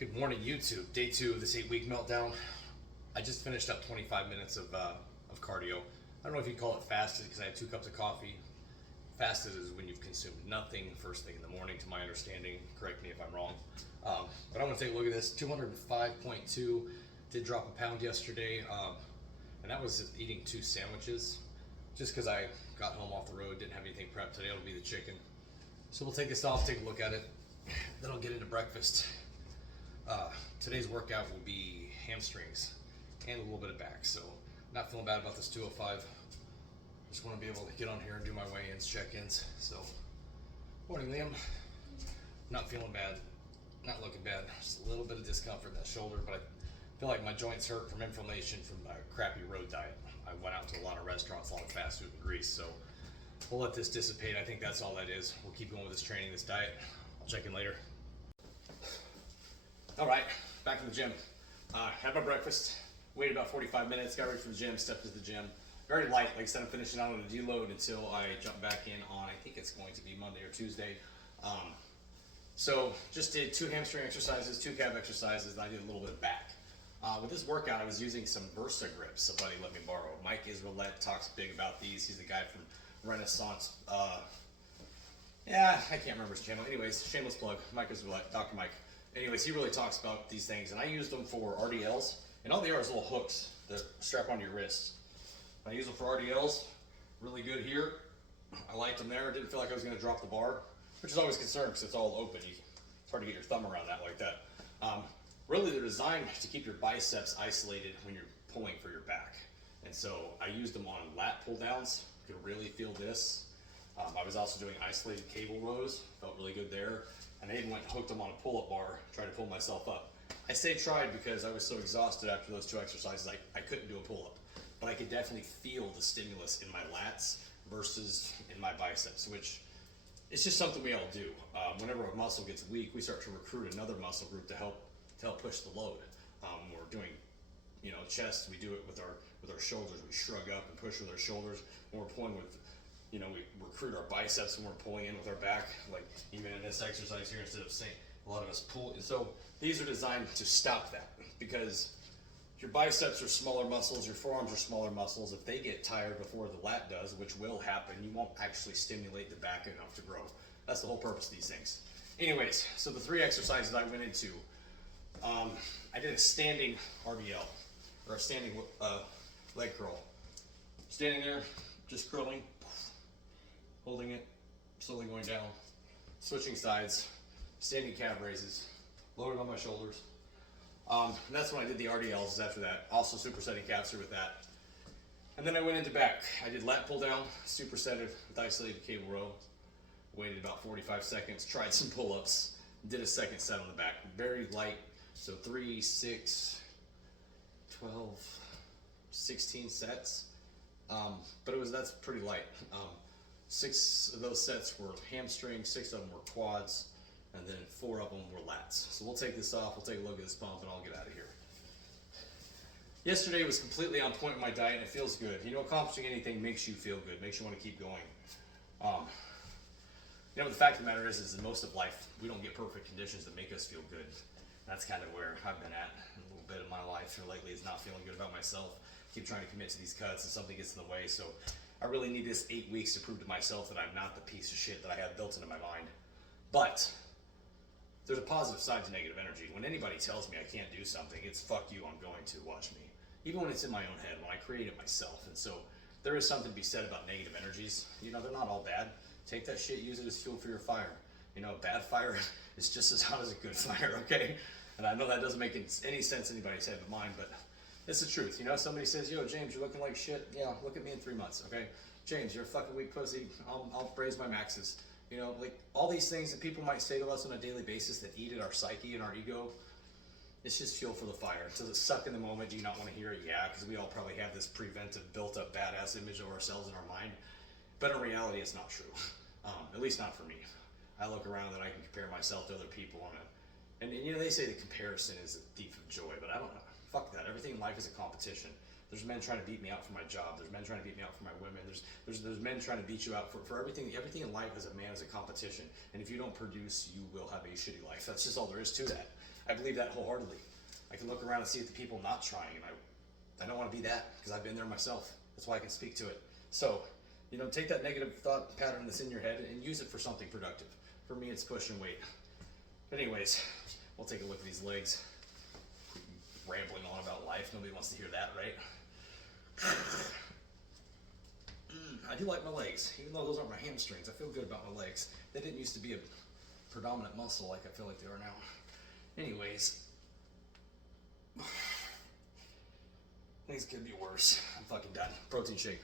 Good morning, YouTube. Day 2 of this 8-week meltdown. I just finished up 25 minutes of cardio. I don't know if you call it fasted because I had 2 cups of coffee. Fasted is when you've consumed nothing first thing in the morning, to my understanding. Correct me if I'm wrong. But I want to take a look at this. 205.2. Did drop a pound yesterday, and that was eating 2 sandwiches. Just because I got home off the road, didn't have anything prepped today. It'll be the chicken. So we'll take this off, take a look at it. Then I'll get into breakfast. Today's workout will be hamstrings and a little bit of back, so not feeling bad about this 205. Just want to be able to get on here and do my weigh-ins, check-ins. So, morning, Liam. Not feeling bad, not looking bad. Just a little bit of discomfort in that shoulder, but I feel like my joints hurt from inflammation from a crappy road diet. I went out to a lot of restaurants, a lot of fast food and grease, so we'll let this dissipate. I think that's all that is. We'll keep going with this training, this diet. I'll check in later. All right, back in the gym. Had my breakfast, waited about 45 minutes, got ready for the gym, stepped into the gym. Very light, like I said, I'm finishing out on a deload until I jump back in on, I think it's going to be Monday or Tuesday. So just did 2 hamstring exercises, 2 calf exercises, and I did a little bit of back. With this workout, I was using some Versa grips a buddy let me borrow. Mike Israelette talks big about these. He's the guy from Renaissance. Yeah, I can't remember his channel. Anyways, shameless plug, Mike Israelette, Dr. Mike. Anyways, he really talks about these things, and I use them for RDLs, and all they are is little hooks that strap onto your wrists. I use them for RDLs, really good here. I liked them there. Didn't feel like I was going to drop the bar, which is always a concern because it's all open. It's hard to get your thumb around that like that. Really, they're designed to keep your biceps isolated when you're pulling for your back. And so I used them on lat pull downs. You could really feel this. I was also doing isolated cable rows. Felt really good there. And I even went and hooked them on a pull-up bar, tried to pull myself up. I say tried because I was so exhausted after those 2 exercises, I couldn't do a pull-up. But I could definitely feel the stimulus in my lats versus in my biceps, which it's just something we all do. Whenever a muscle gets weak, we start to recruit another muscle group to help push the load. We're doing, chest, we do it with our shoulders. We shrug up and push with our shoulders. When we're pulling with, we recruit our biceps when we're pulling in with our back. Like even in this exercise here, instead of saying, a lot of us pull. And so these are designed to stop that, because your biceps are smaller muscles, your forearms are smaller muscles. If they get tired before the lat does, which will happen, you won't actually stimulate the back enough to grow. That's the whole purpose of these things. Anyways, so the 3 exercises I went into, I did a standing RDL, or a standing leg curl. Standing there, just curling, holding it, slowly going down, switching sides, standing calf raises, loaded on my shoulders. And that's when I did the RDLs after that. Also supersetting calves with that. And then I went into back. I did lat pull down, supersetted with isolated cable row. Waited about 45 seconds, tried some pull-ups, did a second set on the back. Very light, so 3, 6, 12, 16 sets. But that's pretty light. 6 of those sets were hamstrings, 6 of them were quads, and then 4 of them were lats. So we'll take this off, we'll take a look at this pump, and I'll get out of here. Yesterday was completely on point with my diet, and it feels good. Accomplishing anything makes you feel good, makes you want to keep going. The fact of the matter is that most of life, we don't get perfect conditions that make us feel good. That's kind of where I've been at a little bit of my life here lately, is not feeling good about myself. Keep trying to commit to these cuts, and something gets in the way. So I really need this 8 weeks to prove to myself that I'm not the piece of shit that I have built into my mind. But there's a positive side to negative energy. When anybody tells me I can't do something, it's fuck you, I'm going to, watch me. Even when it's in my own head, when I create it myself. And so there is something to be said about negative energies. They're not all bad. Take that shit, use it as fuel for your fire. A bad fire is just as hot as a good fire, okay? And I know that doesn't make any sense in anybody's head but mine, but it's the truth. Somebody says, yo, James, you're looking like shit. Yeah, look at me in 3 months, okay? James, you're a fucking weak pussy. I'll raise my maxes. Like all these things that people might say to us on a daily basis that eat at our psyche and our ego, it's just fuel for the fire. Does it suck in the moment? Do you not want to hear it? Yeah, because we all probably have this preventive, built-up badass image of ourselves in our mind. But in reality, it's not true. At least not for me. I look around and I can compare myself to other people and they say that comparison is a thief of joy, but I don't know. Fuck that. Everything in life is a competition. There's men trying to beat me out for my job. There's men trying to beat me out for my women. There's men trying to beat you out for everything. Everything in life as a man is a competition. And if you don't produce, you will have a shitty life. That's just all there is to that. I believe that wholeheartedly. I can look around and see the people not trying, and I don't want to be that because I've been there myself. That's why I can speak to it. So, take that negative thought pattern that's in your head and use it for something productive. For me, it's pushing weight. But anyways, we'll take a look at these legs. Rambling on about life. Nobody wants to hear that, right? I do like my legs, even though those aren't my hamstrings. I feel good about my legs. They didn't used to be a predominant muscle like I feel like they are now. Anyways, things could be worse. I'm fucking done. Protein shake.